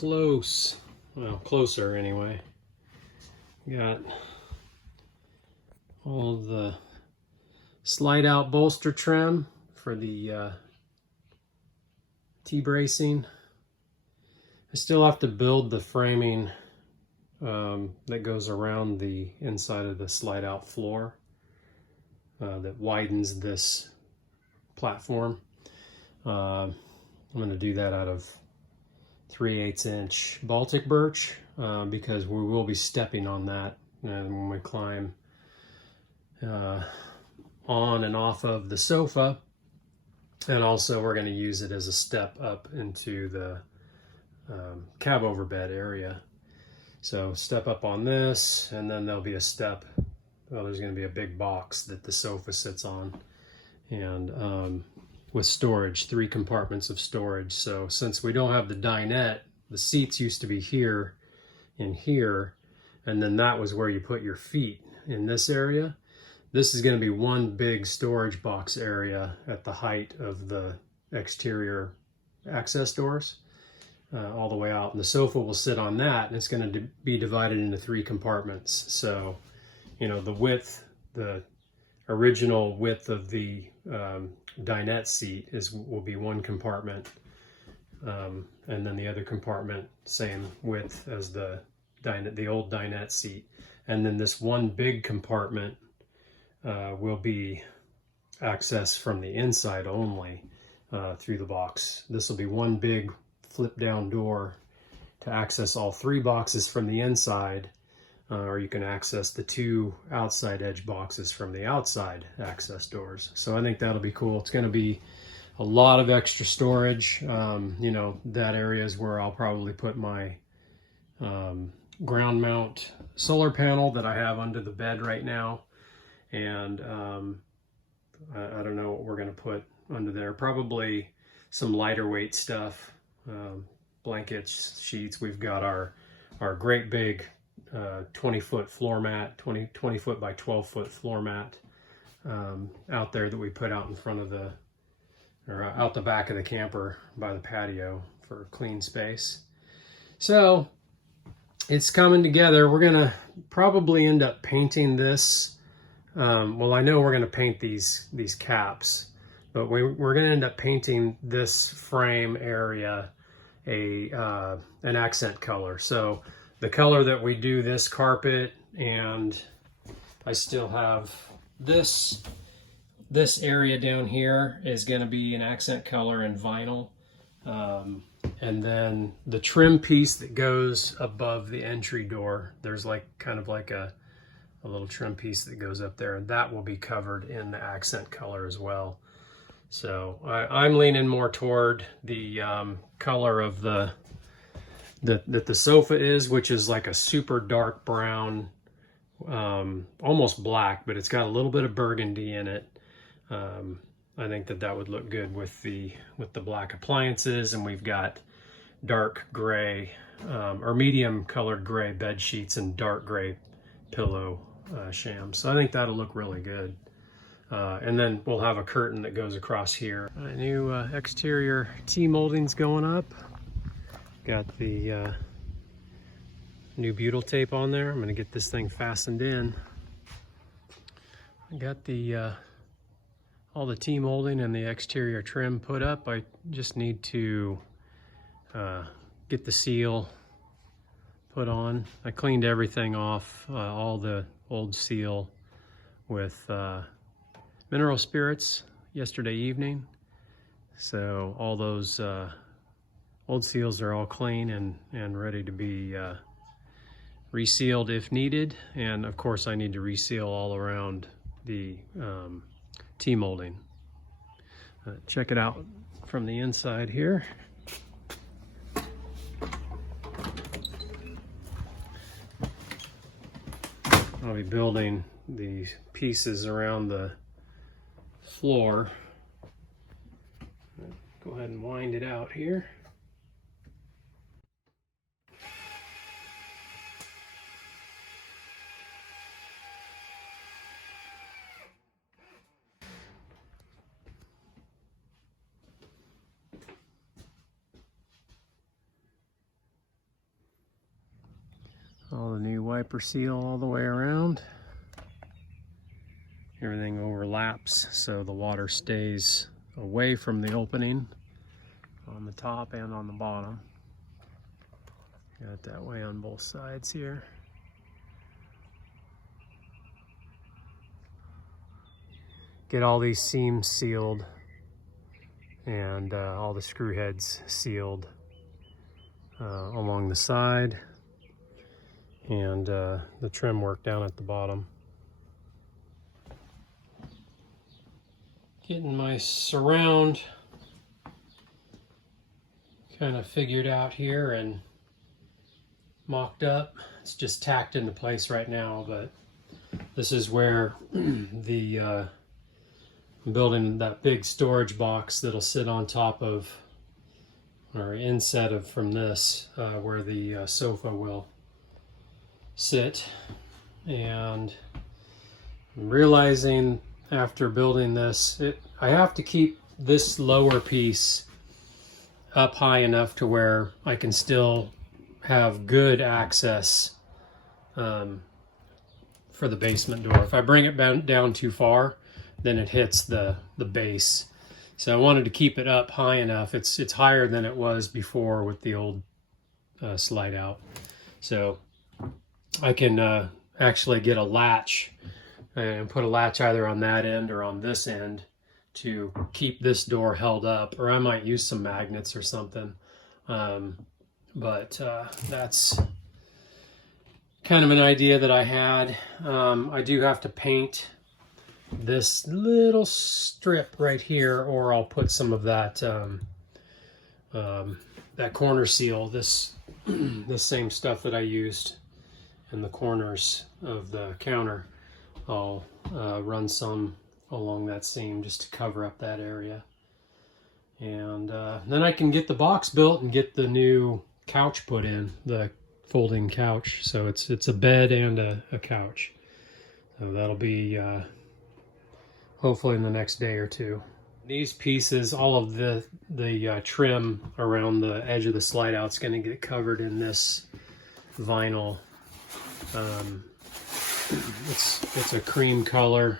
close. Well, closer anyway. Got all of the slide out bolster trim for the T-bracing. I still have to build the framing that goes around the inside of the slide out floor that widens this platform. I'm going to do that out of 3/8 inch Baltic birch because we will be stepping on that when we climb on and off of the sofa, and also we're going to use it as a step up into the cab over bed area. So step up on this, and then there'll be a step. Well, there's going to be a big box that the sofa sits on, and with storage, 3 compartments of storage. So since we don't have the dinette, the seats used to be here and here, and then that was where you put your feet in this area. This is going to be one big storage box area at the height of the exterior access doors all the way out. And the sofa will sit on that, and it's going to be divided into 3 compartments. So, you know, the width, the original width of the dinette seat will be 1 compartment, and then the other compartment same width as the old dinette seat, and then this one big compartment will be access from the inside only through the box. This will be one big flip down door to access all 3 boxes from the inside, or you can access the 2 outside edge boxes from the outside access doors. So I think that'll be cool. It's going to be a lot of extra storage. You know, that area is where I'll probably put my ground mount solar panel that I have under the bed right now. And I don't know what we're going to put under there. Probably some lighter weight stuff, blankets, sheets. We've got our great big 20-foot floor mat, 20 foot by 12 foot floor mat out there that we put out in front of out the back of the camper by the patio for clean space. So it's coming together. We're gonna probably end up painting this. Well, I know we're gonna paint these caps, but we're gonna end up painting this frame area an accent color. So the color that we do this carpet, and I still have this area down here is going to be an accent color in vinyl, and then the trim piece that goes above the entry door, there's like kind of like a little trim piece that goes up there, and that will be covered in the accent color as well. So I'm leaning more toward the color of that the sofa is, which is like a super dark brown, almost black, but it's got a little bit of burgundy in it. I think that would look good with the black appliances, and we've got dark gray or medium colored gray bed sheets and dark gray pillow shams. So I think that'll look really good. And then we'll have a curtain that goes across here. New exterior T-moldings going up. Got the new butyl tape on there. I'm going to get this thing fastened in. I got the all the T-molding and the exterior trim put up. I just need to get the seal put on. I cleaned everything off, all the old seal with mineral spirits yesterday evening. So all those old seals are all clean and ready to be resealed if needed. And of course I need to reseal all around the T-molding. Check it out from the inside here. I'll be building the pieces around the floor. Go ahead and wind it out here. All the new wiper seal all the way around. Everything overlaps so the water stays away from the opening on the top and on the bottom. Got it that way on both sides here. Get all these seams sealed and all the screw heads sealed along the side, and the trim work down at the bottom. Getting my surround kind of figured out here and mocked up. It's just tacked into place right now, but this is where the I'm building that big storage box that'll sit on top of, or inset of from this, where the sofa will sit. And I'm realizing after building this, I have to keep this lower piece up high enough to where I can still have good access for the basement door. If I bring it down too far, then it hits the base. So I wanted to keep it up high enough. It's higher than it was before with the old slide out. So I can actually get a latch and put a latch either on that end or on this end to keep this door held up, or I might use some magnets or something. But that's kind of an idea that I had. I do have to paint this little strip right here, or I'll put some of that that corner seal, this same stuff that I used in the corners of the counter. I'll run some along that seam just to cover up that area, and then I can get the box built and get the new couch put in, the folding couch. So it's a bed and a couch. So that'll be hopefully in the next day or two. These pieces, all of the trim around the edge of the slide out is going to get covered in this vinyl. It's a cream color,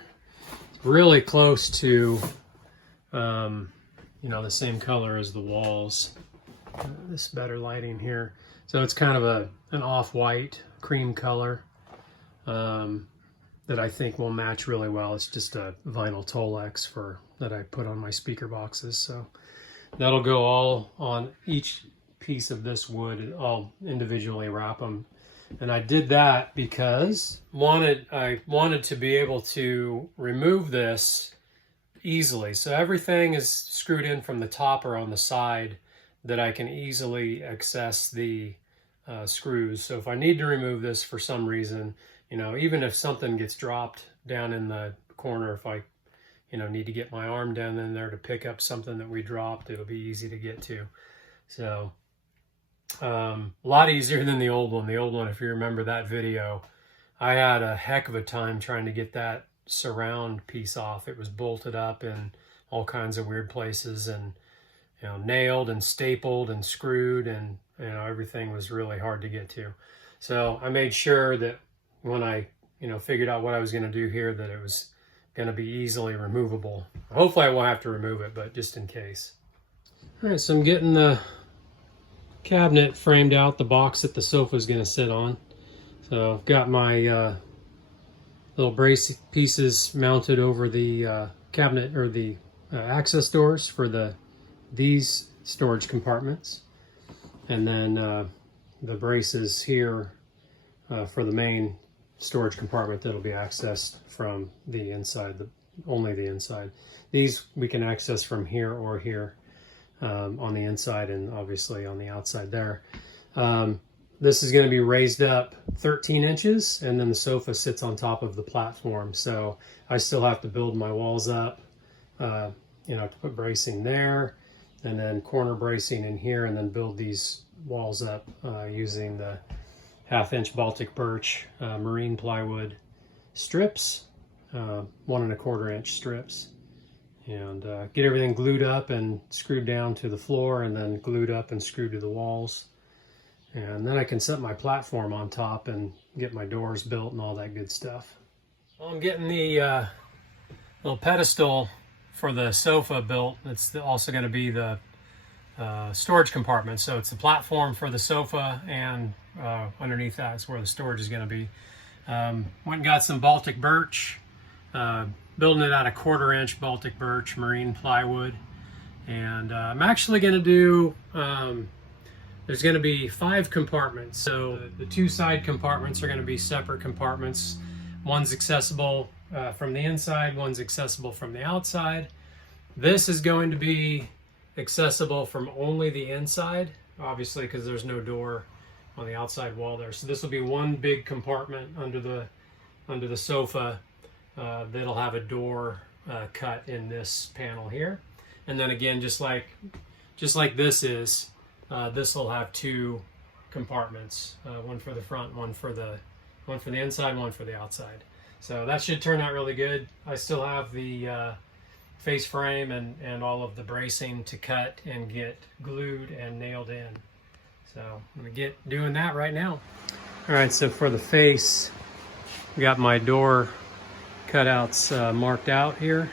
really close to the same color as the walls. This better lighting here. So it's kind of an off-white cream color that I think will match really well. It's just a vinyl Tolex that I put on my speaker boxes. So that'll go all on each piece of this wood. I'll individually wrap them. And I did that because I wanted to be able to remove this easily. So everything is screwed in from the top or on the side that I can easily access the screws. So if I need to remove this for some reason, even if something gets dropped down in the corner, if I need to get my arm down in there to pick up something that we dropped, it'll be easy to get to. So a lot easier than the old one. The old one, if you remember that video, I had a heck of a time trying to get that surround piece off. It was bolted up in all kinds of weird places, and nailed and stapled and screwed, and everything was really hard to get to. So I made sure that when I figured out what I was going to do here, that it was going to be easily removable. Hopefully I won't have to remove it, but just in case. All right, so I'm getting the cabinet framed out, the box that the sofa is going to sit on. So I've got my little brace pieces mounted over the cabinet, or the access doors for these storage compartments, and then the braces here for the main storage compartment that'll be accessed from the inside, only the inside. These we can access from here or here on the inside, and obviously on the outside there. This is going to be raised up 13 inches, and then the sofa sits on top of the platform. So I still have to build my walls up, to put bracing there, and then corner bracing in here, and then build these walls up using the 1/2-inch Baltic birch marine plywood strips, 1 1/4 inch strips, and get everything glued up and screwed down to the floor, and then glued up and screwed to the walls. And then I can set my platform on top and get my doors built and all that good stuff. Well, I'm getting the little pedestal for the sofa built. It's also going to be the storage compartment. So it's the platform for the sofa, and underneath that is where the storage is going to be. Went and got some Baltic birch, building it out of 1/4 inch Baltic birch marine plywood. And I'm actually going to do, there's going to be 5 compartments. So the 2 side compartments are going to be separate compartments. One's accessible from the inside, one's accessible from the outside. This is going to be accessible from only the inside, obviously, because there's no door on the outside wall there. So this will be one big compartment under the sofa that'll have a door cut in this panel here. And then again, just like this is, this will have 2 compartments, one for the front, one for the inside, one for the outside. So that should turn out really good. I still have the face frame and all of the bracing to cut and get glued and nailed in. So I'm gonna get doing that right now. All right, so for the face, I got my door cutouts marked out here.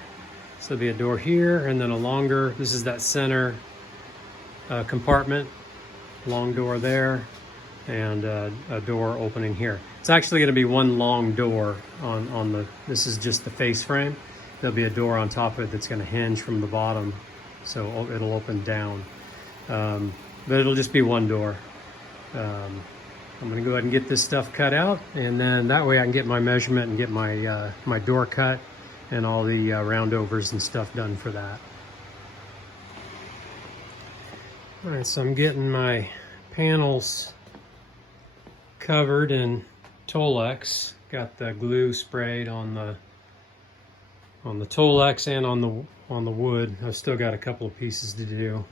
So there'll be a door here, and then a longer, this is that center compartment, long door there, and a door opening here. It's actually going to be one long door on the, this is just the face frame. There'll be a door on top of it that's going to hinge from the bottom, so it'll open down. But it'll just be one door. I'm going to go ahead and get this stuff cut out, and then that way I can get my measurement and get my my door cut and all the roundovers and stuff done for that. All right, so I'm getting my panels covered in Tolex. Got the glue sprayed on the Tolex and on the wood. I've still got a couple of pieces to do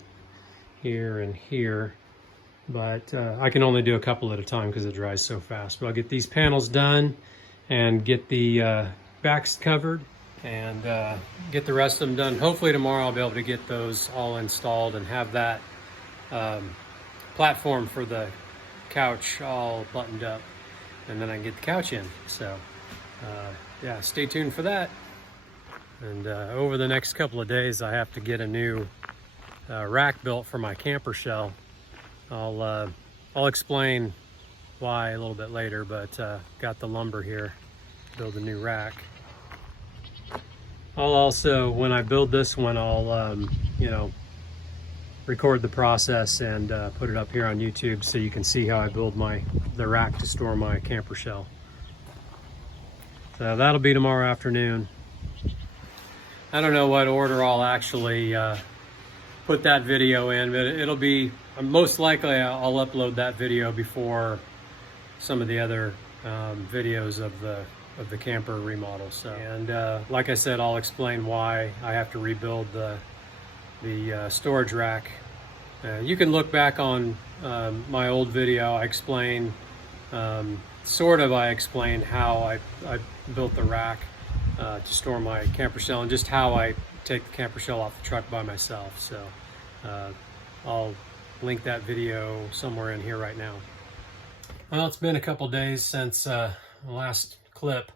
here and here, but I can only do a couple at a time because it dries so fast. But I'll get these panels done and get the backs covered and get the rest of them done. Hopefully tomorrow I'll be able to get those all installed and have that platform for the couch all buttoned up, and then I can get the couch in. So yeah, stay tuned for that. And over the next couple of days I have to get a new rack built for my camper shell. I'll explain why a little bit later, but got the lumber here to build a new rack. I'll also, when I build this one, I'll you know, record the process and put it up here on YouTube so you can see how I build the rack to store my camper shell. So that'll be tomorrow afternoon. I don't know what order I'll actually put that video in, but it'll be, most likely I'll upload that video before some of the other videos of the camper remodel. So, and like I said, I'll explain why I have to rebuild the storage rack. You can look back on my old video. I explain, I explain how I built the rack to store my camper shell, and just how I take the camper shell off the truck by myself. So I'll link that video somewhere in here right now. Well, it's been a couple days since the last clip.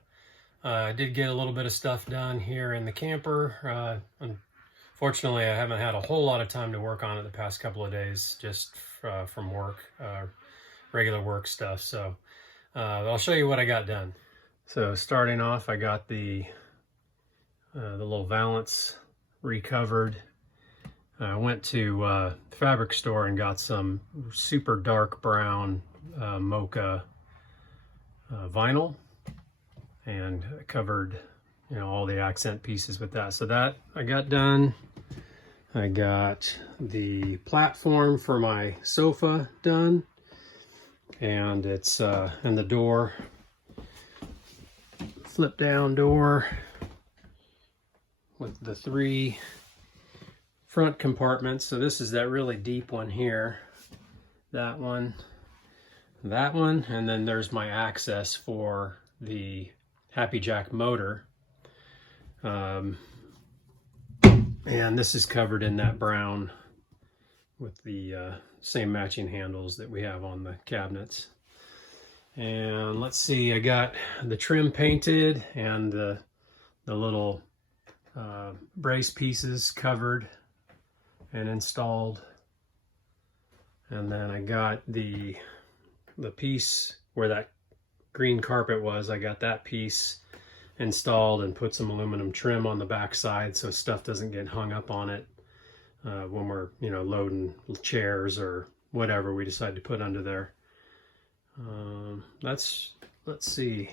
I did get a little bit of stuff done here in the camper. Unfortunately, I haven't had a whole lot of time to work on it the past couple of days, just from work, regular work stuff. So I'll show you what I got done. So starting off, I got the little valance recovered. I went to the fabric store and got some super dark brown mocha vinyl, and covered, you know, all the accent pieces with that. So that I got done. I got the platform for my sofa done, and it's and the door, flip down door with the 3 front compartments. So this is that really deep one here, that one, and then there's my access for the Happy Jack motor. And this is covered in that brown with the same matching handles that we have on the cabinets. And let's see, I got the trim painted and the little brace pieces covered and installed. And then I got the piece where that green carpet was, I got that piece installed and put some aluminum trim on the back side so stuff doesn't get hung up on it when we're, you know, loading chairs or whatever we decide to put under there. Let's see.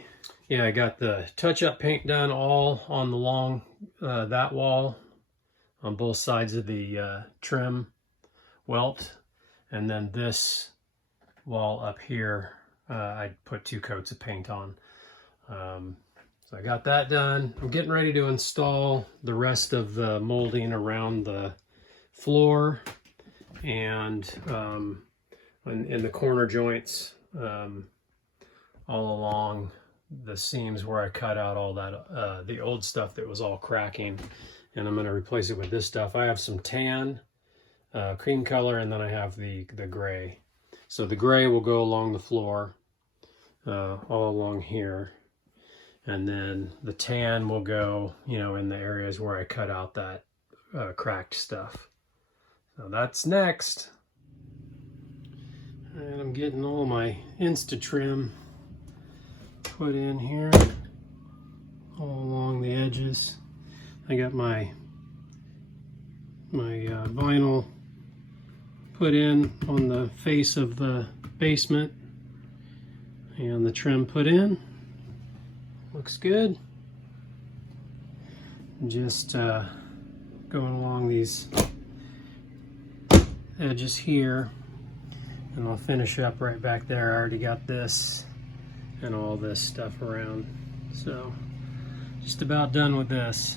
Yeah, I got the touch-up paint done all on the long, that wall on both sides of the trim welt. And then this wall up here, I put 2 coats of paint on. So I got that done. I'm getting ready to install the rest of the molding around the floor and in the corner joints all along the seams where I cut out all that the old stuff that was all cracking, and I'm going to replace it with this stuff. I have some tan, cream color, and then I have the gray. So the gray will go along the floor, all along here, and then the tan will go, you know, in the areas where I cut out that cracked stuff. So that's next. And I'm getting all my Insta trim put in here all along the edges. I got my vinyl put in on the face of the basement and the trim put in. Looks good. Just going along these edges here, and I'll finish up right back there. I already got this and all this stuff around, so just about done with this.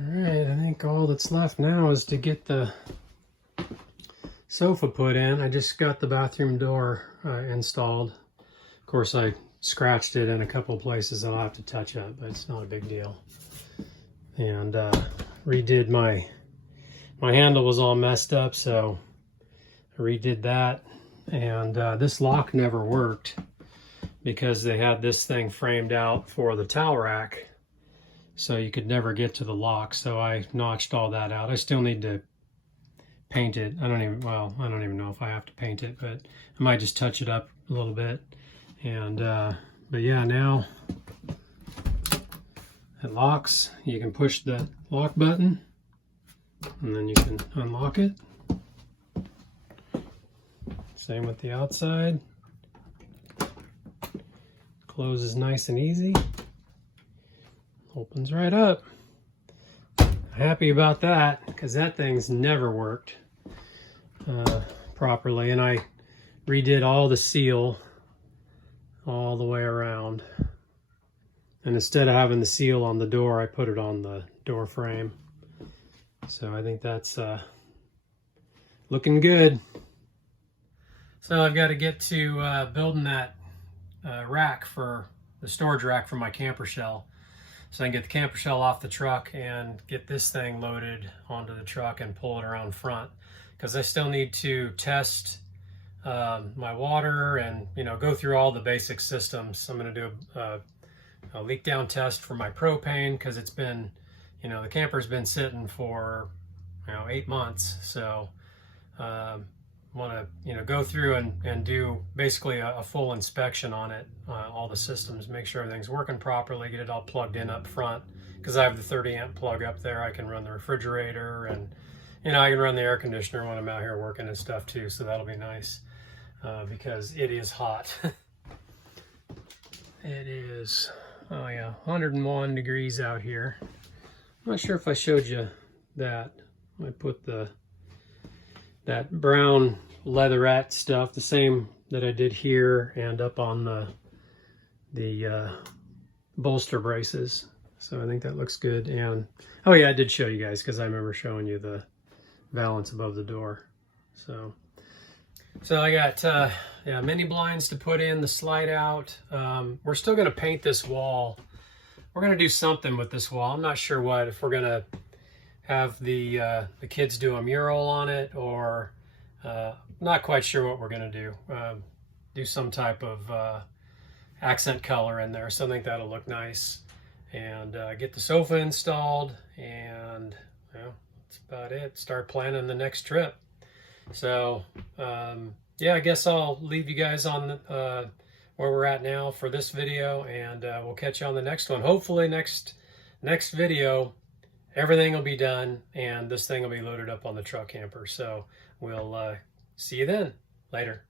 Alright, I think all that's left now is to get the sofa put in. I just got the bathroom door installed. Of course, I scratched it in a couple of places that I'll have to touch up, but it's not a big deal. And redid my handle was all messed up, so I redid that. And this lock never worked because they had this thing framed out for the towel rack, so you could never get to the lock. So I notched all that out. I still need to paint it. I don't even know if I have to paint it, but I might just touch it up a little bit. And but yeah, now it locks. You can push the lock button and then you can unlock it. Same with the outside. Closes nice and easy. Opens right up. Happy about that, because that thing's never worked properly. And I redid all the seal all the way around. And instead of having the seal on the door, I put it on the door frame. So I think that's looking good. So I've got to get to building that rack for the storage rack for my camper shell. So I can get the camper shell off the truck and get this thing loaded onto the truck and pull it around front. Because I still need to test my water and, you know, go through all the basic systems. I'm going to do a leak down test for my propane, because it's been, you know, the camper's been sitting for, you know, 8 months. So want to, you know, go through and do basically a full inspection on it, all the systems, make sure everything's working properly, get it all plugged in up front, because I have the 30 amp plug up there. I can run the refrigerator, and, you know, I can run the air conditioner when I'm out here working and stuff too, so that'll be nice, because it is hot. It is, oh yeah, 101 degrees out here. I'm not sure if I showed you that. I put that brown leatherette stuff, the same that I did here and up on the bolster braces. So I think that looks good. And oh yeah, I did show you guys, because I remember showing you the valance above the door. So So I got yeah, mini blinds to put in, the slide out. We're still going to paint this wall. We're going to do something with this wall. I'm not sure what, if we're going to have the kids do a mural on it, or not quite sure what we're going to do. Do some type of accent color in there, so I think that'll look nice. And get the sofa installed, and well, that's about it. Start planning the next trip. So yeah, I guess I'll leave you guys on where we're at now for this video, and we'll catch you on the next one. Hopefully next video everything will be done and this thing will be loaded up on the truck camper. So we'll see you then. Later.